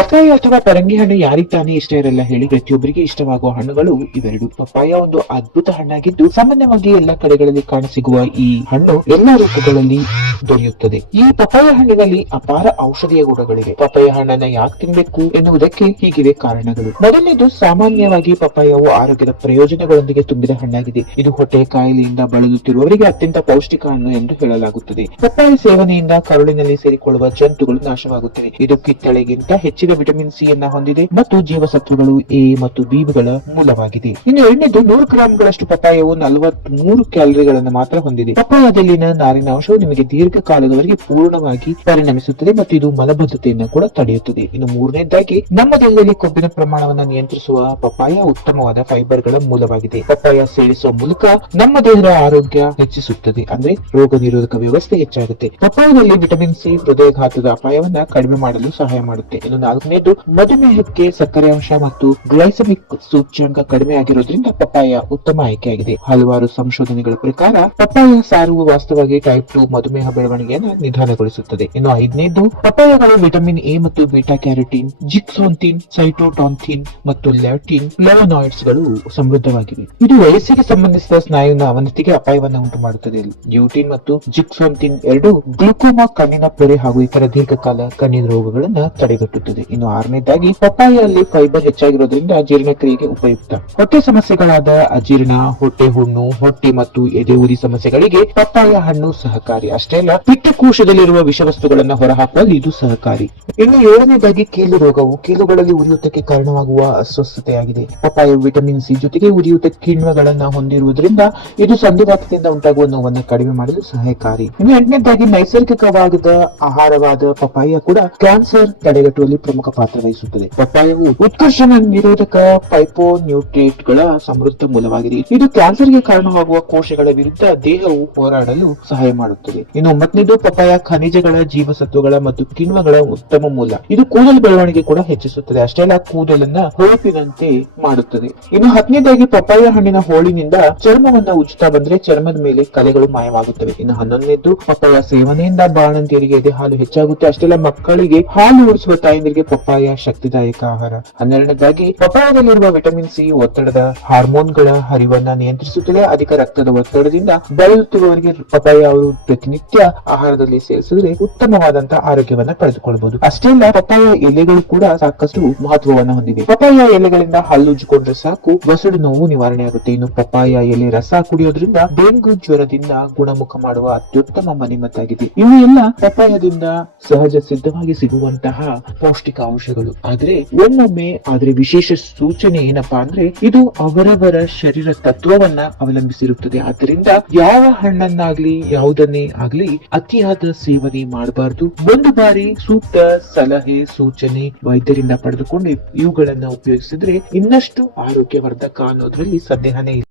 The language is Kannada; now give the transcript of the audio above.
ಪಪ್ಪಾಯ ಅಥವಾ ಪರಂಗಿ ಹಣ್ಣು ಯಾರಿಗ್ ತಾನೇ ಇಷ್ಟ ಇರಲ್ಲ ಹೇಳಿ. ಪ್ರತಿಯೊಬ್ಬರಿಗೆ ಇಷ್ಟವಾಗುವ ಹಣ್ಣುಗಳು ಇವೆರಡು. ಪಪ್ಪಾಯ ಒಂದು ಅದ್ಭುತ ಹಣ್ಣಾಗಿದ್ದು ಸಾಮಾನ್ಯವಾಗಿ ಎಲ್ಲಾ ಕಡೆಗಳಲ್ಲಿ ಕಾಣಸಿಗುವ ಈ ಹಣ್ಣು ಎಲ್ಲಾ ರೂಪಗಳಲ್ಲಿ ದೊರೆಯುತ್ತದೆ. ಈ ಪಪ್ಪಾಯ ಹಣ್ಣಿನಲ್ಲಿ ಅಪಾರ ಔಷಧೀಯ ಗುಣಗಳಿವೆ. ಪಪ್ಪಾಯ ಹಣ್ಣನ್ನ ಯಾಕೆ ತಿನ್ಬೇಕು ಎನ್ನುವುದಕ್ಕೆ ಹೀಗಿವೆ ಕಾರಣಗಳು. ಮೊದಲನೇದು, ಸಾಮಾನ್ಯವಾಗಿ ಪಪ್ಪಾಯವು ಆರೋಗ್ಯದ ಪ್ರಯೋಜನಗಳೊಂದಿಗೆ ತುಂಬಿದ ಹಣ್ಣಾಗಿದೆ. ಇದು ಹೊಟ್ಟೆ ಕಾಯಿಲೆಯಿಂದ ಬಳಲುತ್ತಿರುವವರಿಗೆ ಅತ್ಯಂತ ಪೌಷ್ಟಿಕ ಹಣ್ಣು ಎಂದು ಹೇಳಲಾಗುತ್ತದೆ. ಪಪ್ಪಾಯ ಸೇವನೆಯಿಂದ ಕರುಳಿನಲ್ಲಿ ಸೇರಿಕೊಳ್ಳುವ ಜಂತುಗಳು ನಾಶವಾಗುತ್ತವೆ. ಇದು ಕಿತ್ತಳೆಗಿಂತ ಹೆಚ್ಚಿನ ವಿಟಮಿನ್ ಸಿ ಯನ್ನ ಹೊಂದಿದೆ ಮತ್ತು ಜೀವಸತ್ವಗಳು ಎ ಮತ್ತು ಬಿ ಗಳ ಮೂಲವಾಗಿದೆ. ಇನ್ನು ಎರಡನೇದು, 100 ಗ್ರಾಂಗಳಷ್ಟು ಪಪ್ಪಾಯವು 43 ಕ್ಯಾಲರಿಗಳನ್ನು ಮಾತ್ರ ಹೊಂದಿದೆ. ಪಪ್ಪಾಯದಲ್ಲಿನ ನಾರಿನಾಂಶವು ನಿಮಗೆ ದೀರ್ಘಕಾಲದವರೆಗೆ ಪೂರ್ಣವಾಗಿ ಪರಿಣಮಿಸುತ್ತದೆ ಮತ್ತು ಇದು ಮಲಬದ್ಧತೆಯನ್ನು ಕೂಡ ತಡೆಯುತ್ತದೆ. ಇನ್ನು ಮೂರನೇದಾಗಿ, ನಮ್ಮ ದೇಹದಲ್ಲಿ ಕೊಬ್ಬಿನ ಪ್ರಮಾಣವನ್ನು ನಿಯಂತ್ರಿಸುವ ಪಪ್ಪಾಯ ಉತ್ತಮವಾದ ಫೈಬರ್ ಗಳ ಮೂಲವಾಗಿದೆ. ಪಪ್ಪಾಯ ಸೇವಿಸುವ ಮೂಲಕ ನಮ್ಮ ದೇಹದ ಆರೋಗ್ಯ ಹೆಚ್ಚಿಸುತ್ತದೆ, ಅಂದ್ರೆ ರೋಗ ನಿರೋಧಕ ವ್ಯವಸ್ಥೆ ಹೆಚ್ಚಾಗುತ್ತೆ. ಪಪ್ಪಾಯದಲ್ಲಿ ವಿಟಮಿನ್ ಸಿ ಹೃದಯಘಾತದ ಅಪಾಯವನ್ನ ಕಡಿಮೆ ಮಾಡಲು ಸಹಾಯ ಮಾಡುತ್ತೆ. ಇನ್ನು ನಾಲ್ಕನೇದು, ಮಧುಮೇಹಕ್ಕೆ ಸಕ್ಕರೆ ಅಂಶ ಮತ್ತು ಗ್ಲೈಸಮಿಕ್ ಸೂಚ್ಯಂಕ ಕಡಿಮೆ ಆಗಿರೋದ್ರಿಂದ ಪಪ್ಪಾಯ ಉತ್ತಮ ಆಯ್ಕೆಯಾಗಿದೆ. ಹಲವಾರು ಸಂಶೋಧನೆಗಳ ಪ್ರಕಾರ ಪಪ್ಪಾಯ ಸಾರುವು ವಾಸ್ತವವಾಗಿ ಟೈಪ್ 2 ಮಧುಮೇಹ ಬೆಳವಣಿಗೆಯನ್ನು ನಿಧಾನಗೊಳಿಸುತ್ತದೆ. ಇನ್ನು ಐದನೇದು, ಪಪ್ಪಾಯಗಳು ವಿಟಮಿನ್ ಎ ಮತ್ತು ಬೀಟಾ ಕ್ಯಾರೋಟಿನ್, ಜಿಕ್ಸೋಂಥಿನ್, ಸೈಟೋಟಾನ್ಥಿನ್ ಮತ್ತು ಲ್ಯಾಟಿನ್ ಫ್ಲೇವನಾಯ್ಡ್ಸ್ ಗಳು ಸಮೃದ್ಧವಾಗಿವೆ. ಇದು ವಯಸ್ಸಿಗೆ ಸಂಬಂಧಿಸಿದ ಸ್ನಾಯುವಿನ ಅವನತಿಗೆ ಅಪಾಯವನ್ನು ಉಂಟು ಮಾಡುತ್ತದೆ. ಲ್ಯೂಟಿನ್ ಮತ್ತು ಜಿಕ್ಸೋಂಥಿನ್ ಎರಡು ಗ್ಲುಕೋಮಾ, ಕಣ್ಣಿನ ಪೊರೆ ಹಾಗೂ ಇತರ ದೀರ್ಘಕಾಲ ಕಣ್ಣಿನ ರೋಗಗಳನ್ನ ತಡೆಗಟ್ಟುತ್ತದೆ. ಇನ್ನು ಆರನೇದಾಗಿ, ಪಪ್ಪಾಯಲ್ಲಿ ಫೈಬರ್ ಹೆಚ್ಚಾಗಿರೋದ್ರಿಂದ ಜೀರ್ಣಕ್ರಿಯೆಗೆ ಉಪಯುಕ್ತ. ಹೊಟ್ಟೆ ಸಮಸ್ಯೆಗಳಾದ ಅಜೀರ್ಣ, ಹೊಟ್ಟೆ ಹುಣ್ಣು, ಹೊಟ್ಟೆ ಮತ್ತು ಎದೆ ಉರಿ ಸಮಸ್ಯೆಗಳಿಗೆ ಪಪ್ಪಾಯ ಹಣ್ಣು ಸಹಕಾರಿ. ಅಷ್ಟೇ ಅಲ್ಲ, ಪಿತ್ತಕೋಶದಲ್ಲಿರುವ ವಿಷವಸ್ತುಗಳನ್ನು ಹೊರಹಾಕುವಲ್ಲಿ ಇದು ಸಹಕಾರಿ. ಇನ್ನು ಏಳನೇದಾಗಿ, ಕೀಲು ರೋಗವು ಕೀಲುಗಳಲ್ಲಿ ಉರಿಯೂತಕ್ಕೆ ಕಾರಣವಾಗುವ ಅಸ್ವಸ್ಥತೆಯಾಗಿದೆ. ಪಪ್ಪಾಯ ವಿಟಮಿನ್ ಸಿ ಜೊತೆಗೆ ಉರಿಯೂತ ಕಿಣ್ವಗಳನ್ನ ಹೊಂದಿರುವುದರಿಂದ ಇದು ಸಂಧಿವಾತದಿಂದ ಉಂಟಾಗುವ ನೋವನ್ನು ಕಡಿಮೆ ಮಾಡಲು ಸಹಾಯಕಾರಿ. ಇನ್ನು ಎಂಟನೇದಾಗಿ, ನೈಸರ್ಗಿಕವಾದ ಆಹಾರವಾದ ಪಪ್ಪಾಯ ಕೂಡ ಕ್ಯಾನ್ಸರ್ ತಡೆಗಟ್ಟುವಲ್ಲಿ ಪ್ರಮುಖ ಪಾತ್ರ ವಹಿಸುತ್ತದೆ. ಪಪ್ಪಾಯವು ಉತ್ಕರ್ಷಣ ನಿರೋಧಕ ಫೈಟೋನ್ಯೂಟ್ರಿಯೆಂಟ್ ಗಳ ಸಮೃದ್ಧ ಮೂಲವಾಗಿದೆ. ಇದು ಕ್ಯಾನ್ಸರ್ಗೆ ಕಾರಣವಾಗುವ ಕೋಶಗಳ ವಿರುದ್ಧ ದೇಹವು ಹೋರಾಡಲು ಸಹಾಯ ಮಾಡುತ್ತದೆ. ಇನ್ನು ಒಂಬತ್ತನೇದು, ಪಪ್ಪಾಯ ಖನಿಜಗಳ, ಜೀವಸತ್ವಗಳ ಮತ್ತು ಕಿಣ್ವಗಳ ಉತ್ತಮ ಮೂಲ. ಇದು ಕೂದಲು ಬೆಳವಣಿಗೆ ಕೂಡ ಹೆಚ್ಚಿಸುತ್ತದೆ. ಅಷ್ಟೇ ಅಲ್ಲ, ಕೂದಲನ್ನ ಹೊಳಪಿನಂತೆ ಮಾಡುತ್ತದೆ. ಇನ್ನು ಹತ್ತನೇದಾಗಿ, ಪಪ್ಪಾಯ ಹಣ್ಣಿನ ಹೋಳಿನಿಂದ ಚರ್ಮವನ್ನ ಉಜ್ಜುತ್ತಾ ಬಂದ್ರೆ ಚರ್ಮದ ಮೇಲೆ ಕಲೆಗಳು ಮಾಯವಾಗುತ್ತವೆ. ಇನ್ನು 11ನೇದು, ಪಪ್ಪಾಯ ಸೇವನೆಯಿಂದ ಬಾಣಂತಿಯರಿಗೆ ಎದೆ ಹಾಲು ಹೆಚ್ಚಾಗುತ್ತೆ. ಅಷ್ಟೆಲ್ಲ ಮಕ್ಕಳಿಗೆ ಹಾಲು ಉಡಿಸುವ ತಾಯಂದಿರಿಗೆ ಪಪ್ಪಾಯ ಶಕ್ತಿದಾಯಕ ಆಹಾರ. 12ನೇದಾಗಿ, ಪಪ್ಪಾಯದಲ್ಲಿರುವ ವಿಟಮಿನ್ ಸಿ ಒತ್ತಡದ ಹಾರ್ಮೋನ್ಗಳ ಹರಿವನ್ನ ನಿಯಂತ್ರಿಸುತ್ತದೆ. ಅಧಿಕ ರಕ್ತದ ಒತ್ತಡದಿಂದ ಬಳಲುತ್ತಿರುವವರಿಗೆ ಪಪ್ಪಾಯ ಅವರು ಪ್ರತಿನಿತ್ಯ ಆಹಾರದಲ್ಲಿ ಸೇರಿಸಿದ್ರೆ ಉತ್ತಮವಾದಂತಹ ಆರೋಗ್ಯವನ್ನ ಪಡೆದುಕೊಳ್ಳಬಹುದು. ಅಷ್ಟೇ ಅಲ್ಲ, ಪಪ್ಪಾಯ ಎಲೆಗಳು ಕೂಡ ಸಾಕಷ್ಟು ಮಹತ್ವವನ್ನು ಹೊಂದಿವೆ. ಪಪ್ಪಾಯ ಎಲೆಗಳಿಂದ ಹಲ್ಲುಜ್ಜಿಕೊಂಡ್ರೆ ಸಾಕು ವಸಡು ನೋವು ನಿವಾರಣೆ ಆಗುತ್ತೆ. ಇನ್ನು ಪಪ್ಪಾಯ ಎಲೆ ರಸ ಕುಡಿಯೋದ್ರಿಂದ ಡೆಂಗು ಜ್ವರದಿಂದ ಗುಣಮುಖ ಮಾಡುವ ಅತ್ಯುತ್ತಮ ಮನೆಮದ್ದಾಗಿದೆ. ಇವು ಎಲ್ಲ ಪಪ್ಪಾಯದಿಂದ ಸಹಜ ಸಿದ್ಧವಾಗಿ ಸಿಗುವಂತಹ ಪೌಷ್ಟಿಕಾಂಶಗಳು. ಆದ್ರೆ ವಿಶೇಷ ಸೂಚನೆ ಏನಪ್ಪಾ ಅಂದ್ರೆ, ಇದು ಅವರವರ ಶರೀರ ತತ್ವವನ್ನ ಅವಲಂಬಿಸಿರುತ್ತದೆ. ಆದ್ದರಿಂದ ಯಾವ ಹಣ್ಣನ್ನಾಗ್ಲಿ ಯಾವುದನ್ನೇ ಆಗ್ಲಿ ಅತಿಯಾದ ಸೇವನೆ ಮಾಡಬಾರದು. ಒಂದು ಬಾರಿ ಸೂಕ್ತ ಸಲಹೆ ಸೂಚನೆ ವೈದ್ಯರಿಂದ ಪಡೆದುಕೊಂಡು ಇವುಗಳನ್ನ ಉಪಯೋಗಿಸಿದ್ರೆ ಇನ್ನಷ್ಟು ಆರೋಗ್ಯವರ್ಧಕ ಅನ್ನೋದ್ರಲ್ಲಿ ಸಂದೇಹನೇ ಇಲ್ಲ.